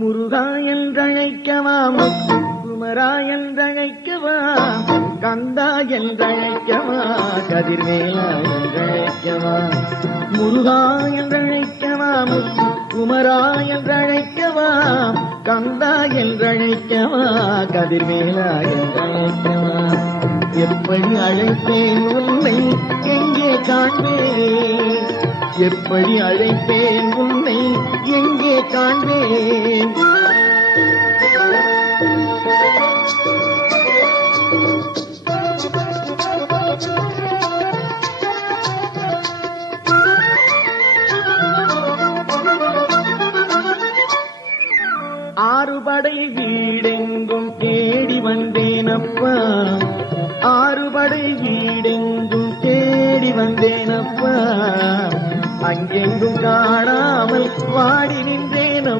முருகா என்றழைக்கவா, குமரா என்றழைக்கவா, கந்தா என்றழைக்கவா, கதிர்வேலா என்றழைக்கவா. முருகா என்றழைக்கவா, குமரா என்றழைக்கவா, கந்தா என்றழைக்கவா, கதிர்வேலா என்றழைக்கவா. எப்படி அழைப்பேன் உன்னை எங்கே காண்பேன், எப்படி அழைப்பேன் உன்னை எங்கே காண்பேன். ஆறுபடை வீடெங்கும் தேடி வந்தேனப்பா, ஆறுபடை வீடெங்கும் வந்தேனப்பா, அங்கெங்கும் காணாமல் வாடி நின்ற